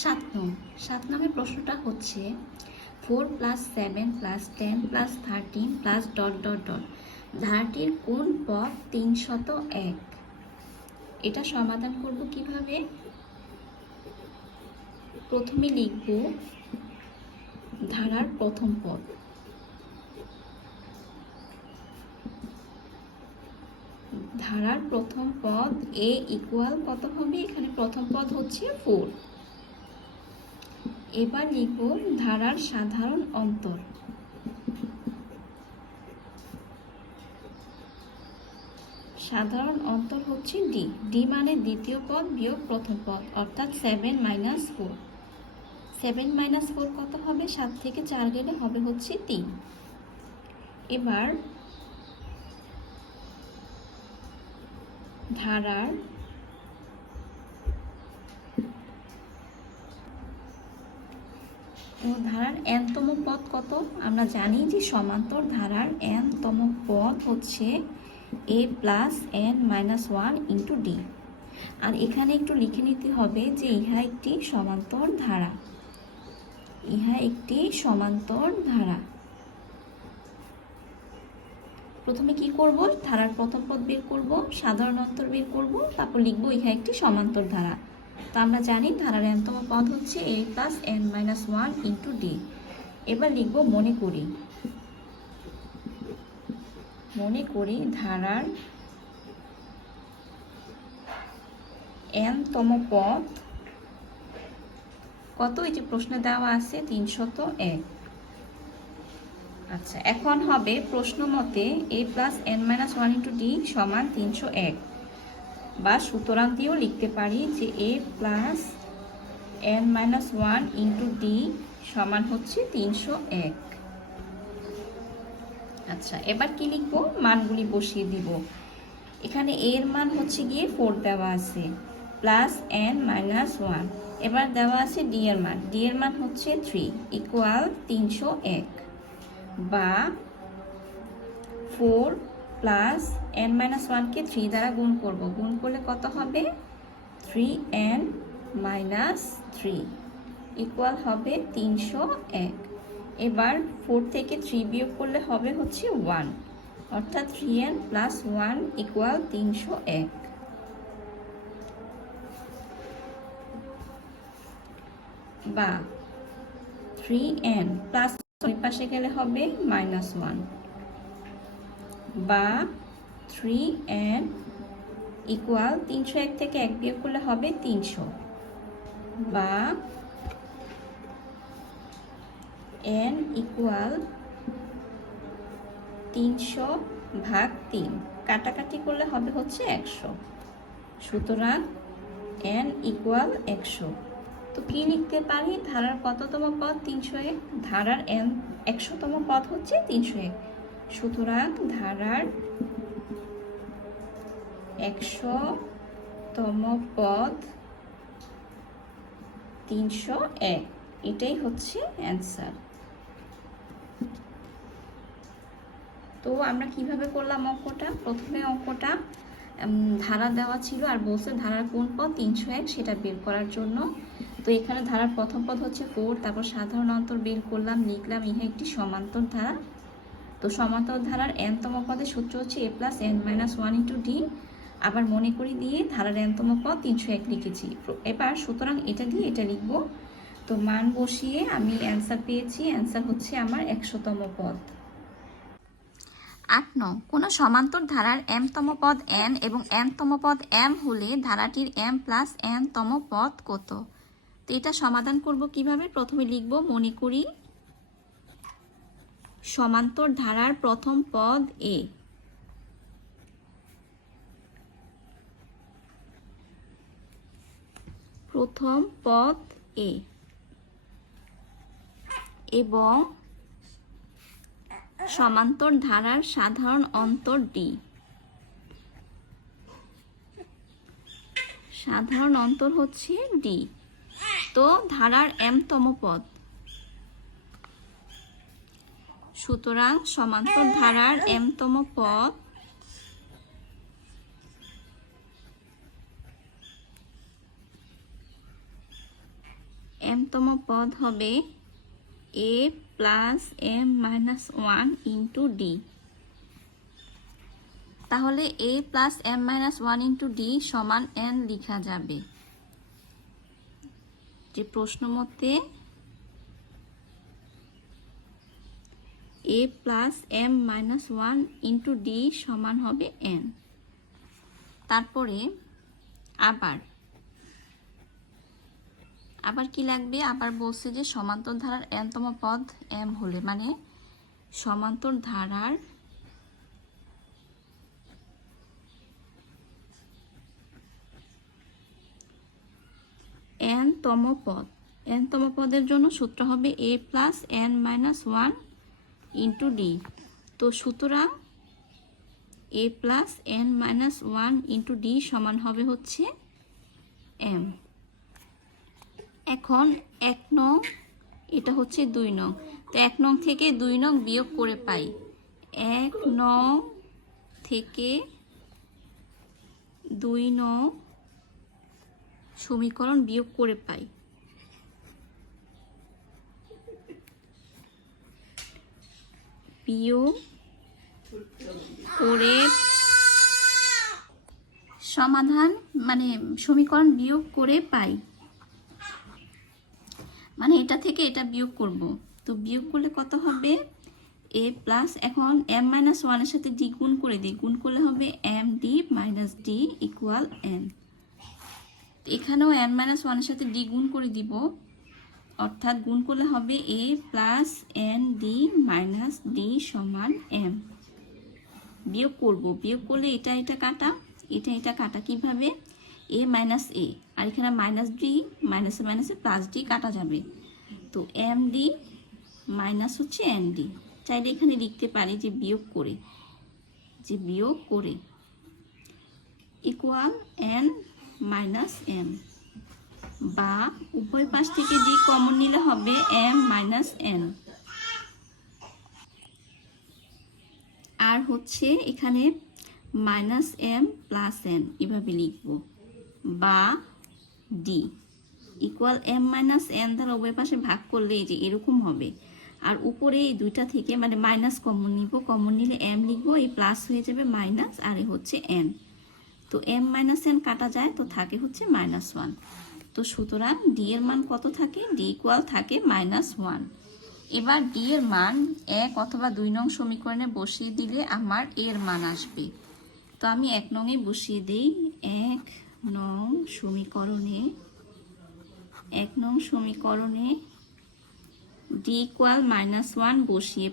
সাত নম্বরের প্রশ্নটা হচ্ছে 4 + 7 + 10 + 13 + ... ধারাটির কোন পদ 301? এটা সমাধান করব কিভাবে? প্রথমে লিখব ধারার প্রথম পদ। ধারার প্রথম পদ a ইকুয়াল কত হবে? এখানে প্রথম পদ হচ্ছে 4। এবার লিখব ধারার সাধারণ অন্তর। সাধারণ অন্তর হচ্ছে d মানে দ্বিতীয় পদ বিয়োগ প্রথম পদ, অর্থাৎ 7 - 4। 7 - 4 কত হবে? 7 থেকে 4 গেলে হবে হচ্ছে 3। এবার ধারার n-তম পদ কত? আমরা জানি যে সমান্তর ধারার n-তম পদ হচ্ছে a + n-1 × d। আর এখানে একটু লিখে নিতে হবে যে ইহা একটি সমান্তর ধারা। ইহা একটি সমান্তর ধারা। প্রথমে কি করব? ধারার প্রথম পদ বের করব, সাধারণ অন্তর বের করব, তারপর লিখব ইহা একটি সমান্তর ধারা। তো আমরা জানি ধারার n-তম পদ হচ্ছে a + n-1 × d। এবার লিখব মনে করি ধারার n-তম পদ কত? এই যে প্রশ্নে দেওয়া আছে 301। আচ্ছা, এখন হবে প্রশ্ন মতে a + n-1 × d = 301, বা সুতরাং দিয়েও লিখতে পারি যে a + n-1 × d = হচ্ছে 301। আচ্ছা, এবার কি লিখবো? মানগুলি বসিয়ে দিব। এখানে a এর মান হচ্ছে গিয়ে 4 দেওয়া আছে, +n-1। এবার দেওয়া আছে d এর মান। d এর মান হচ্ছে 3 = 301, বা 4 + n-1 কে 3 দ্বারা গুণ করব। গুণ করলে কত হবে? 3n-3 ইকুয়াল হবে 301। এবার 4 থেকে 3 বিয়োগ করলে হবে হচ্ছে 1, অর্থাৎ 3n + 1 = 301। বা 3n প্লাস ওই পাশে গেলে হবে -1, বা 3n = 301 থেকে 1 বিয়োগ করলে হবে 300, বা n = 300/3। কাটাকাটি করলে হবে হচ্ছে 100। সুতরাং n = 100। তো কি লিখতে পারি? ধারার কততম পদ? 301। ধারার n-100তম পদ হচ্ছে 301। সুতরাং ধারার 100তম পদ 301। এটাই হচ্ছে অ্যান্সার। তো আমরা কিভাবে করলাম অঙ্কটা? প্রথমে অঙ্কটা ধারা দেওয়া ছিল আর বলছে ধারার কোন পদ 301 সেটা বের করার জন্য। তো এখানে ধারার প্রথম পদ হচ্ছে 4, তারপর সাধারণ অন্তর বের করলাম, লিখলাম ইহা একটি সমান্তর ধারা। তো সমান্তর ধারার n-তম পদের সূত্র হচ্ছে a + n-1 × d। আবার মনে করি দিয়ে ধারার n-তম পদ 301 লিখেছি। এবার সুতরাং এটা দিয়ে এটা লিখব। তো মান বসিয়ে আমি অ্যান্সার পেয়েছি। অ্যান্সার হচ্ছে আমার 100তম পদ। 8 নং, কোনো সমান্তর ধারার m-তম পদ n এবং n-তম পদ m হলে ধারাটির m + n-তম পদ কত? তো এটা সমাধান করব কিভাবে? প্রথমে লিখব মনে করি সমান্তর ধারার প্রথম পদ a। প্রথম পদ a এবং সমান্তর ধারার সাধারণ অন্তর d। সাধারণ অন্তর হচ্ছে d। তো ধারার m-তম পদ, সুতরাং সমান্তর ধারার m-তম পদ mতম পদ হবে a plus m minus 1 into D. তাহলে a plus m minus 1 into D সমান n লেখা যাবে। যে প্রশ্ন মতে a plus m minus 1 into D সমান হবে n। তারপরে আবার কি লাগবে? আবার বলছে যে সমান্তর ধারার nতম পদ m হলে, মানে সমান্তর ধারার nতম পদের জন্য সূত্র হবে a plus n minus 1 into D. তো সুতরাং a plus n minus 1 into D সমান হবে হচ্ছে m। এখন 1 নং, এটা হচ্ছে 2 নং, তো 1 নং থেকে 2 নং বিয়োগ করে পাই, 1 নং থেকে 2 নং সমীকরণ বিয়োগ করে পাই। বিয়োগ করে সমাধান, মানে সমীকরণ বিয়োগ করে পাই, মানে এটা থেকে এটা বিয়োগ করব। তো বিয়োগ করলে কত হবে? a প্লাস, এখন m মাইনাস 1 এর সাথে d গুণ করে দিই, গুণ করলে হবে m d minus d equal n। এখানেও m মাইনাস 1 এর সাথে d গুণ করে দিব, অর্থাৎ গুণ করলে হবে a plus n d minus d সমান m। বিয়োগ করব, বিয়োগ করলে এটা কাটা, কিভাবে? a মাইনাস a, আর এখানে মাইনাস d, মাইনাসে মাইনাসে প্লাস d কাটা যাবে, তো m d মাইনাস হচ্ছে n d। চাইলে এখানে লিখতে পারি যে বিয়োগ করে ইকুয়াল n মাইনাস m, বা উভয় পাশ থেকে d কমন নিলে হবে m মাইনাস n। আর হচ্ছে এখানে মাইনাস m প্লাস n এভাবে লিখব, বা d equal m minus n দ্বারা উভয় পাশে ভাগ করলে এই যে এরকম হবে। আর উপরে এই দুইটা থেকে মানে মাইনাস কমন নিব, কমন নিলে m লিখবো, এই প্লাস হয়ে যাবে মাইনাস, আর এ হচ্ছে n। তো m মাইনাস n কাটা যায়, তো থাকে হচ্ছে মাইনাস 1। তো সুতরাং d এর মান কত থাকে? d ইকুয়াল থাকে মাইনাস 1। এবার d এর মান 1 অথবা 2 নং সমীকরণে বসিয়ে দিলে আমার এর মান আসবে। তো আমি 1 নংয়ে বসিয়ে দেই, 1 নং সমীকরণে d ইকুয়াল মাইনাস 1 বসিয়ে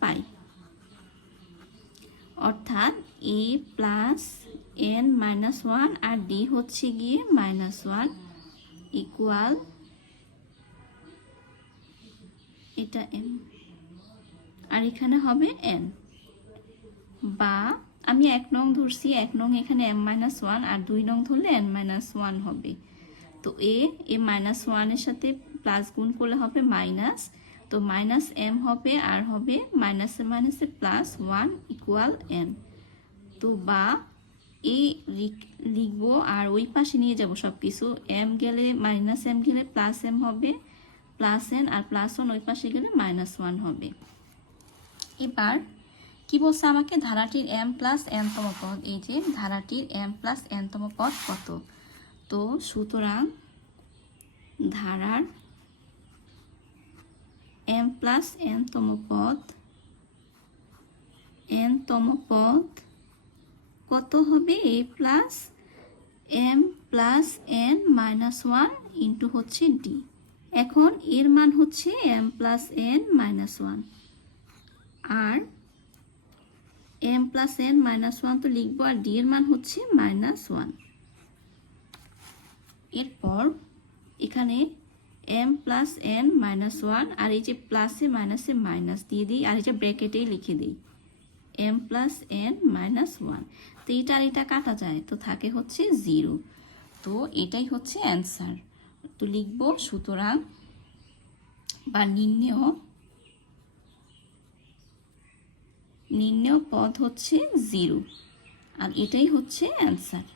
পাই, অর্থাৎ a প্লাস n মাইনাস 1 আর d হচ্ছে গিয়ে মাইনাস 1 ইকুয়াল এটা m, আর এখানে হবে n। বা আমি 1 নং ধরছি, 1 নং এখানে m মাইনাস 1 আর 2 নং ধরলে n মাইনাস 1 হবে। তো a মাইনাস 1 এর সাথে প্লাস গুণ করলে হবে মাইনাস, তো মাইনাস m হবে, আর হবে মাইনাসে মাইনাসে প্লাস 1 ইকুয়াল n। তো বা a লিখবো, আর ওই পাশে নিয়ে যাব সব কিছু, m গেলে মাইনাস m গেলে প্লাস m হবে, প্লাস n, আর প্লাস 1 ওই পাশে গেলে মাইনাস 1 হবে। এবার কি বলছে আমাকে? ধারাটির m প্লাস n তম পদ, এই যে ধারাটির m প্লাস n তম পদ কত? তো সুতরাং ধারার m প্লাস n তম পদ কত হবে? a plus m plus n minus 1 into হচ্ছে d। এখন এর মান হচ্ছে m প্লাস n মাইনাস 1, আর m প্লাস n মাইনাস 1 তো লিখবো, আর d এর মান হচ্ছে মাইনাস 1। এরপর এখানে m প্লাস n মাইনাস 1, আর এই যে প্লাসে মাইনাসে মাইনাস দিয়ে দিই, আর এই যে ব্র্যাকেটেই লিখে দিই m প্লাস n মাইনাস 1। তো এটা আর এটা কাটা যায়, তো থাকে হচ্ছে 0। তো এটাই হচ্ছে অ্যান্সার। তো লিখবো সুতরাং বা নির্ণেয় পদ হচ্ছে 0, আর এটাই হচ্ছে অ্যান্সার।